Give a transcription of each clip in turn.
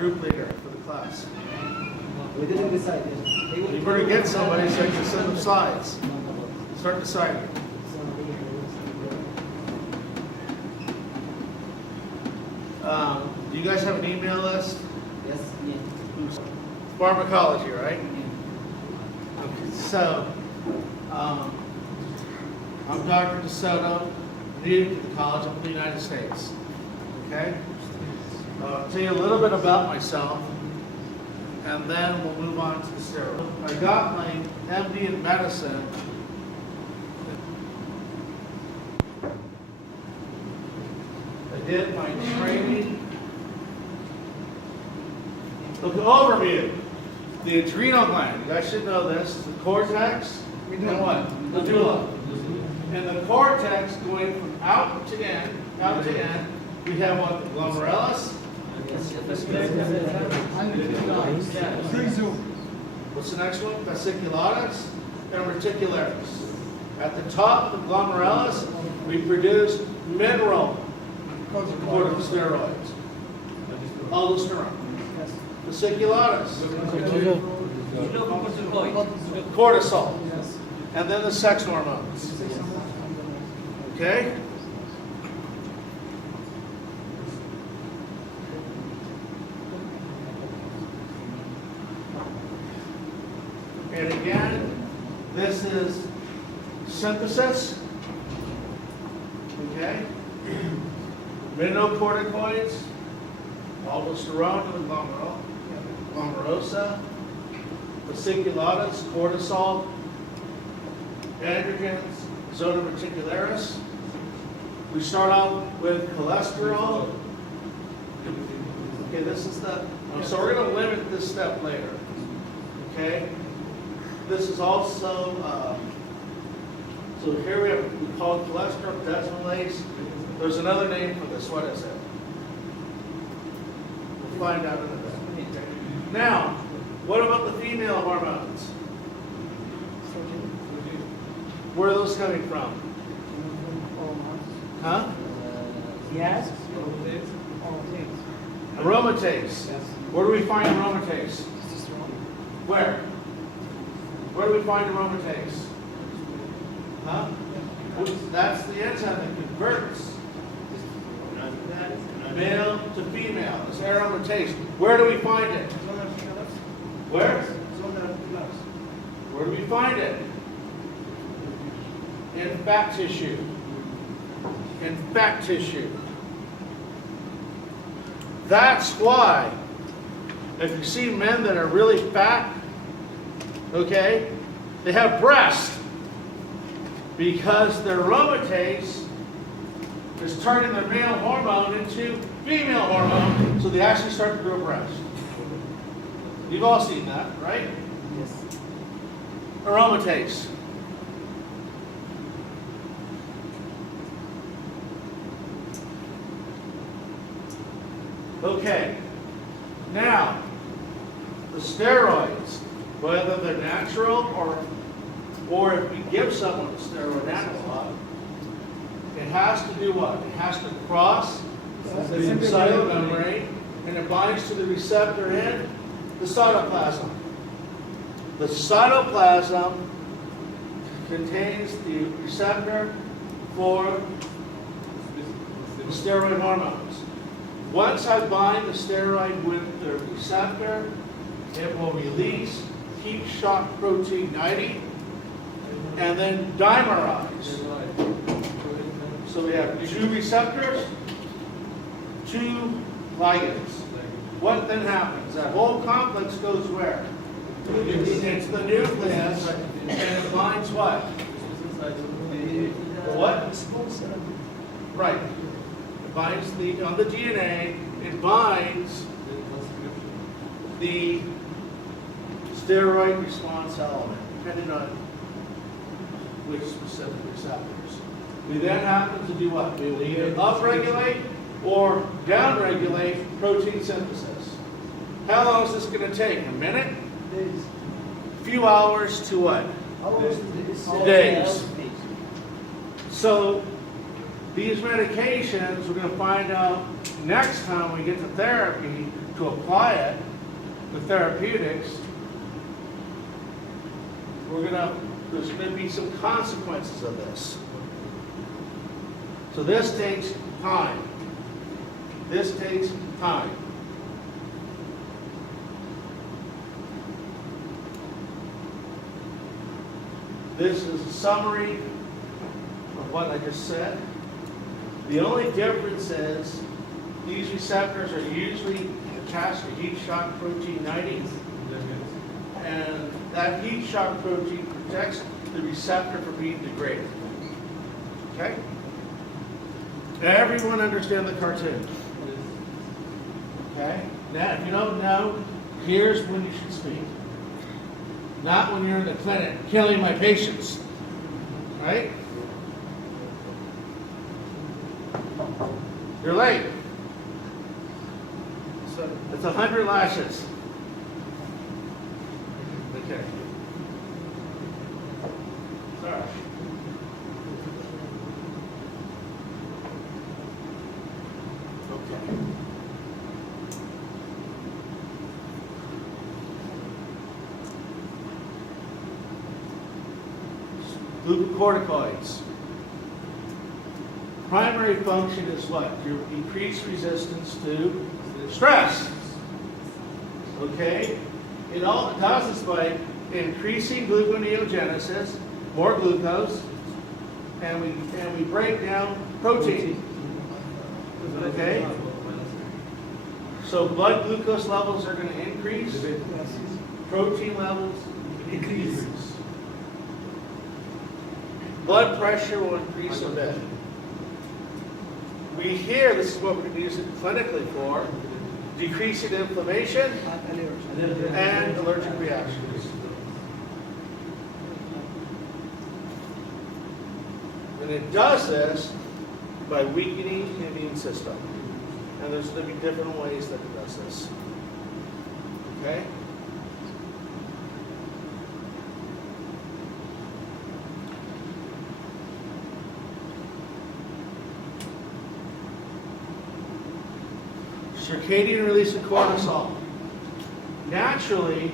group leader for the class? We didn't decide. You better get somebody so you can send them slides. Start deciding. Do you guys have an email list? Yes, yeah. Pharmacology, right? Okay, so, I'm Dr. DeSoto, new to the College of the United States. Okay? I'll tell you a little bit about myself, and then we'll move on to the steroid. I got my MD in medicine. I did my training. Look, overview. The adrenal gland, you guys should know this, the cortex, and what? Medulla. And the cortex going from out to in, we have what? The glomerulus. What's the next one? Fasciculatus and reticularis. At the top of the glomerulus, we produce mineral corticosteroids. Aldosterone. Fasciculatus. Cortisol. And then the sex hormones. Okay? And again, this is synthesis. Okay? Mineralocorticoids, aldosterone to the glomerulosa, fasciculatus, cortisol, androgens, zona reticularis. We start off with cholesterol. Okay, this is the, so we're going to limit this step later. Okay? This is also, so here we call it cholesterol desmolase. There's another name for this. What is it? We'll find out in a bit. Now, what about the female hormones? Where are those coming from? Huh? Yes. Aromatase. Where do we find aromatase? Where? Where do we find aromatase? Huh? That's the enzyme that converts male to female. It's aromatase. Where do we find it? Where? Where do we find it? In fat tissue. In fat tissue. That's why, if you see men that are really fat, okay, they have breast because their aromatase is turning their male hormone into female hormone, so they actually start to grow breast. You've all seen that, right? Yes. Aromatase. Okay, now, the steroids, whether they're natural or if we give someone a steroid analog, it has to do what? It has to cross the cellular membrane and it binds to the receptor in the cytoplasm. The cytoplasm contains the receptor for the steroid hormones. Once I bind the steroid with the receptor, it will release heat shock protein 90 and then dimerize. So we have two receptors, two ligands. What then happens? That whole complex goes where? It's the nucleus, and it binds what? What? Right. It binds on the DNA, it binds the steroid response element, depending on which specific receptors. We then happen to do what? We will either upregulate or downregulate protein synthesis. How long is this going to take? A minute? Days. A few hours to what? Days. So these medications, we're going to find out next time we get to therapy, to apply it, the therapeutics, there's going to be some consequences of this. So this takes time. This takes time. This is a summary of what I just said. The only difference is these receptors are usually attached to heat shock protein 90, and that heat shock protein protects the receptor from being degraded. Okay? Everyone understand the cartoon? Okay? Now, if you don't know, here's when you should speak. Not when you're in the clinic killing my patients. Right? You're late. So it's 100 lashes. Okay. Sorry. Okay. Glucocorticoids. Primary function is what? You increase resistance to stress. Okay? It all does is by increasing gluconeogenesis, more glucose, and we break down protein. Okay? So blood glucose levels are going to increase, protein levels increase. Blood pressure will increase a bit. We hear, this is what we're going to use it clinically for, decreasing inflammation and allergic reactions. And it does this by weakening the immune system. And there's going to be different ways that it does this. Okay? Circadian release of cortisol. Naturally,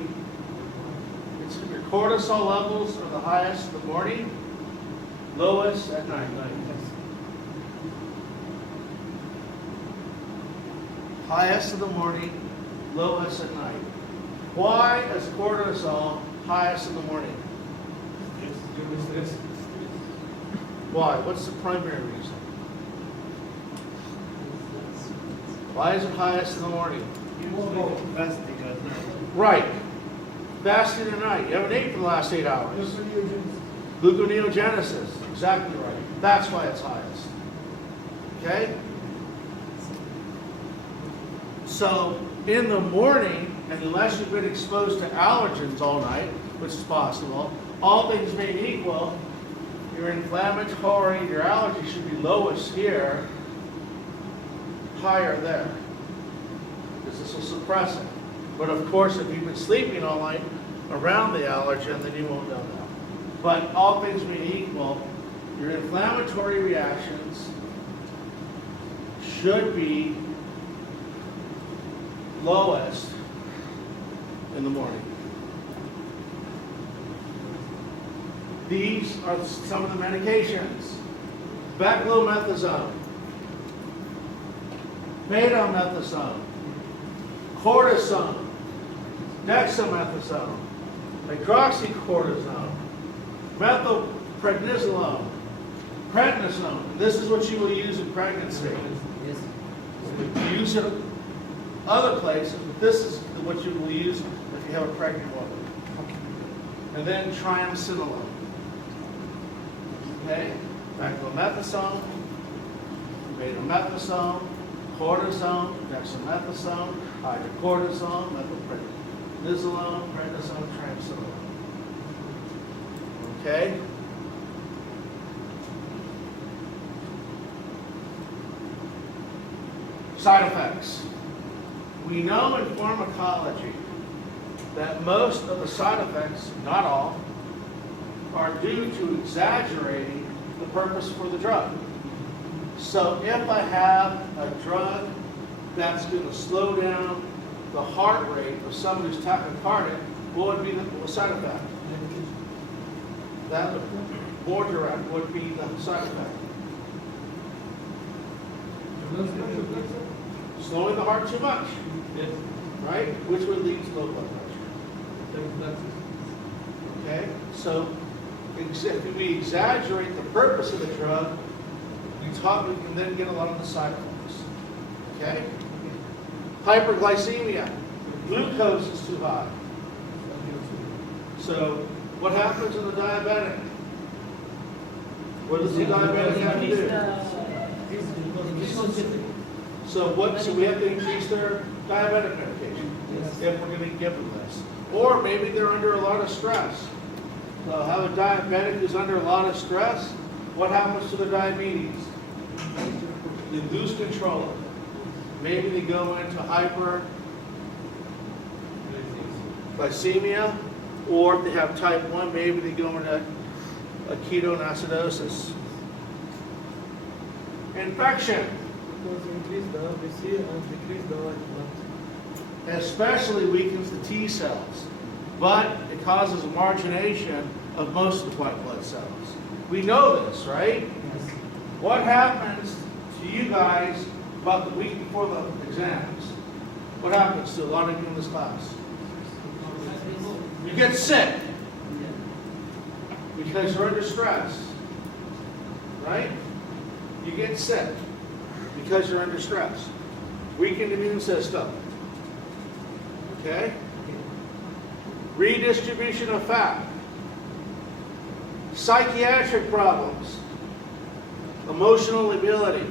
your cortisol levels are the highest in the morning, lowest at night. Highest in the morning, lowest at night. Why is cortisol highest in the morning? Why? What's the primary reason? Why is it highest in the morning? Right. Fasting at night. You haven't ate for the last 8 hours. Gluconeogenesis. Exactly right. That's why it's highest. Okay? So, in the morning, and unless you've been exposed to allergens all night, which is possible, all things being equal, your inflammatory, your allergy should be lowest here, higher there, because this will suppress it. But of course, if you've been sleeping all night around the allergen, then you won't know that. But all things being equal, your inflammatory reactions should be lowest in the morning. These are some of the medications. Beclomethasone, betamethasone, cortisone, dexamethasone, hydroxycortisone, methylprednisolone, prednisone. This is what you will use in pregnancy. Yes. You use it other places, but this is what you will use if you have a pregnant woman. And then triamcinolone. Okay? Beclomethasone, betamethasone, cortisone, dexamethasone, hydrocortisone, methylprednisolone, prednisone, triamcinolone. Okay? Side effects. We know in pharmacology that most of the side effects, not all, are due to exaggerating the purpose for the drug. So if I have a drug that's going to slow down the heart rate of somebody who's tachycardic, what would be the side effect? That more direct would be the side effect. Slowing the heart too much, Yes. right? Which would lead to low blood pressure. Okay? So if we exaggerate the purpose of the drug, we can then get a lot of the side effects. Okay? Hyperglycemia. Glucose is too high. So what happens to the diabetic? What does the diabetic have to do? So we have to increase their diabetic medication if we're going to give them this. Or maybe they're under a lot of stress. So have a diabetic who's under a lot of stress, what happens to their diabetes? You lose control of it. Maybe they go into hyperglycemia, or if they have type 1, maybe they go into a ketoacidosis. Infection. Because increase the RBC and decrease the white blood. Especially weakens the T cells, but it causes margination of most of the white blood cells. We know this, right? Yes. What happens to you guys about the week before the exams? What happens to a lot of you in this class? You get sick because you're under stress, right? You get sick because you're under stress. Weakened immune system. Okay? Redistribution of fat. Psychiatric problems. Emotional lability.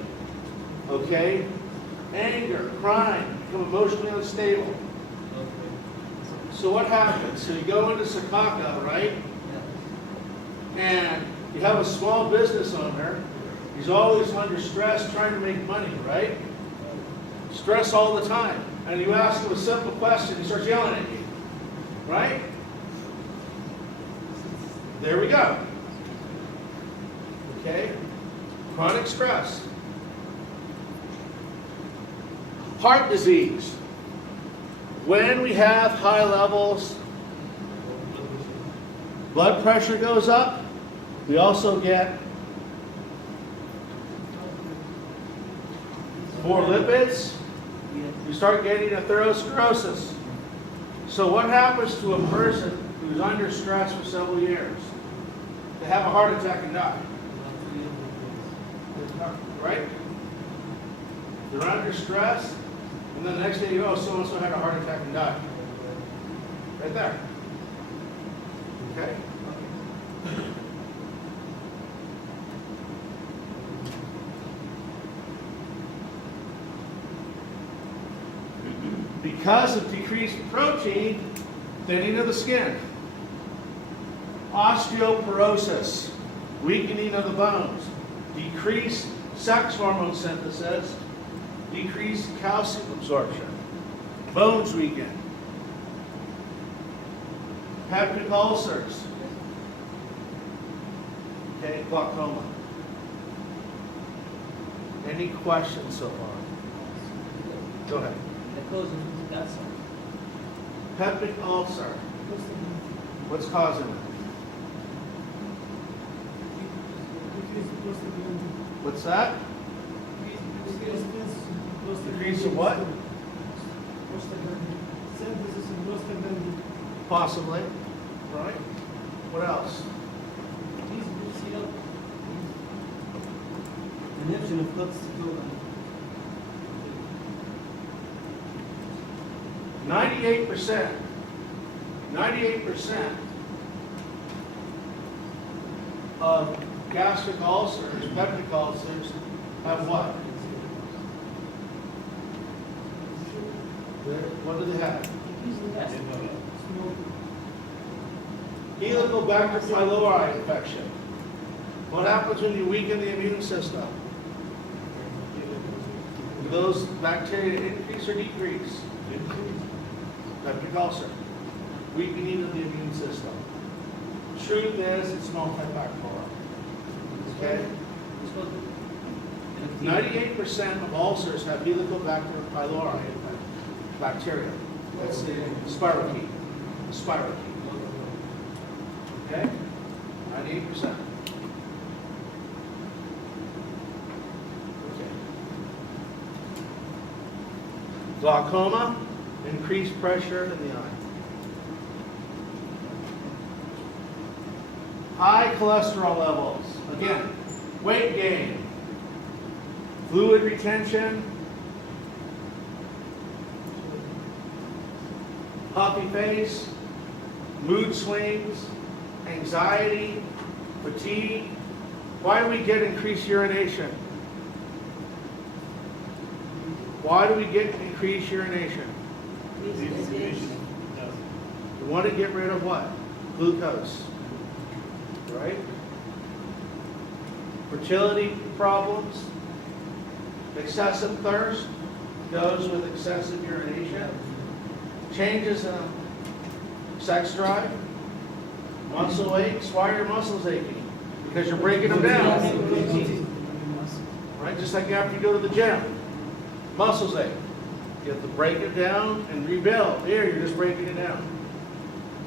Okay? Anger, crime, become emotionally unstable. So what happens? So you go into Sakaka, right? And you have a small business owner. He's always under stress trying to make money, right? Stress all the time. And you ask him a simple question, he starts yelling at you. Right? There we go. Okay? Chronic stress. Heart disease. When we have high levels, blood pressure goes up. We also get more lipids. You start getting atherosclerosis. So what happens to a person who's under stress for several years? They have a heart attack and die. Right? They're under stress, and then the next day you go, so-and-so had a heart attack and died. Right there. Okay? Because of decreased protein, thinning of the skin. Osteoporosis, weakening of the bones. Decreased sex hormone synthesis. Decreased calcium absorption. Bones weaken. Peptic ulcers. Okay, glaucoma. Any questions so far? Go ahead. The cause of cancer. Peptic ulcer. What's causing it? What's that? Decrease of what? Possibly. Right? What else? Inhibition of corticosteroid. 98% of gastric ulcers, peptic ulcers, have what? What do they have? Helicobacter pylori infection. What happens when you weaken the immune system? Do those bacteria increase or decrease? Peptic ulcer. Weakening of the immune system. Truth is, it's multifactorial. Okay? 98% of ulcers have Helicobacter pylori bacteria. That's the spirochete. Spirochete. Okay? 98%. Okay. Glaucoma, increased pressure in the eye. High cholesterol levels. Again, weight gain, fluid retention, puffy face, mood swings, anxiety, fatigue. Why do we get increased urination? Why do we get increased urination? We want to get rid of what? Glucose. Right? Fertility problems, excessive thirst goes with excessive urination, changes in sex drive, muscle aches. Why are your muscles aching? Because you're breaking them down. Right? Just like after you go to the gym, muscles ache. You have to break it down and rebuild. Here, you're just breaking it down.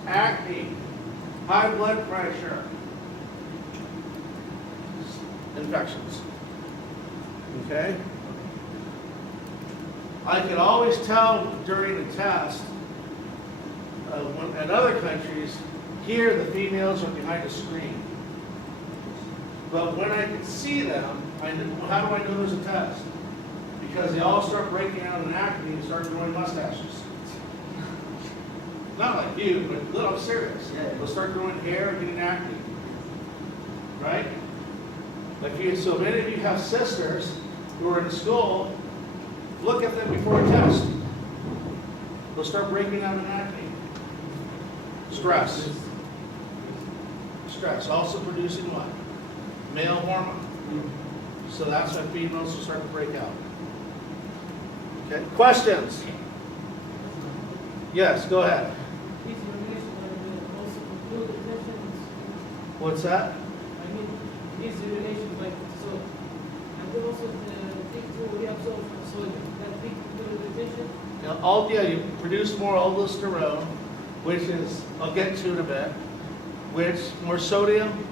Acne, high blood pressure, infections. Okay? I could always tell during the test, in other countries, here the females are behind a screen. But when I could see them, how do I know there's a test? Because they all start breaking out in acne and start growing mustaches. Not like you, but look, I'm serious. They'll start growing hair and getting acne. Right? So many of you have sisters who are in school, look at them before a test. They'll start breaking out in acne. Stress. Stress. Also producing what? Male hormone. So that's when females will start to break out. Okay. Questions? Yes, go ahead. What's that? I mean, these relations like so, and they also take to reabsorb sodium. That big retention. Yeah, you produce more aldosterone, which is, I'll get to in a bit, which more sodium,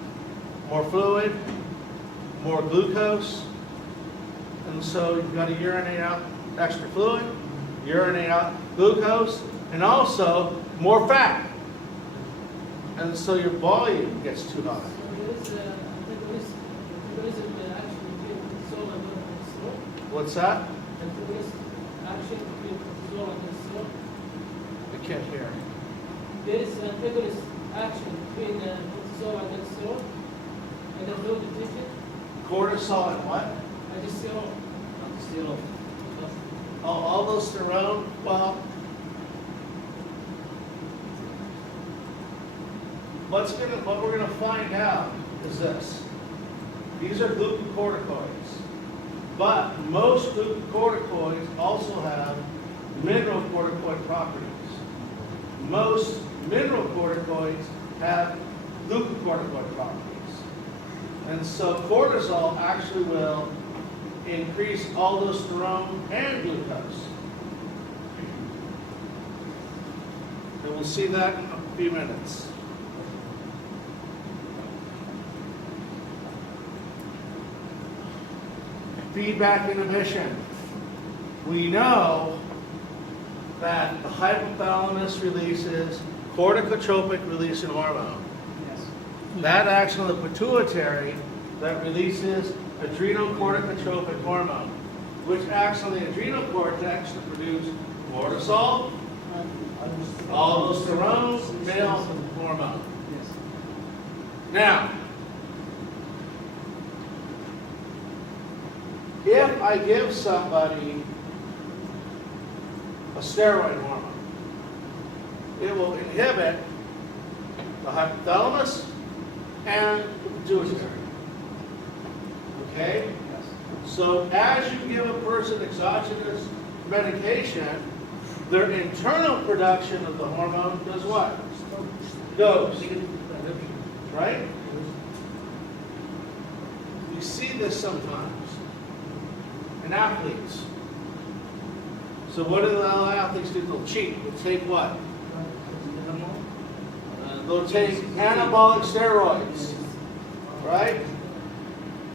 more fluid, more glucose, and so you've got to urinate out extra fluid, urinate out glucose, and also more fat. And so your volume gets too high. So there is antagonism action between cortisol and cholesterol. What's that? Antagonist action between cortisol and cholesterol. I can't hear. There is antagonist action between cortisol and cholesterol, and the fluid retention. Cortisol and what? Aldosterone. Oh, aldosterone. Well, what we're going to find out is this. These are glucocorticoids. But most glucocorticoids also have mineralocorticoid properties. Most mineralocorticoids have glucocorticoid properties. And so cortisol actually will increase aldosterone and glucose. And we'll see that in a few minutes. Feedback inhibition. We know that the hypothalamus releases corticotropic releasing hormone. Yes. That acts on the pituitary that releases adrenocorticotropic hormone, which acts on the adrenal cortex to produce cortisol, aldosterone, male hormone. Yes. Now, if I give somebody a steroid hormone, it will inhibit the hypothalamus and the pituitary. Okay? So as you give a person exogenous medication, their internal production of the hormone does what? Goes. Right? You see this sometimes in athletes. So what do the athletes do? They'll cheat. They'll take what? They'll take anabolic steroids.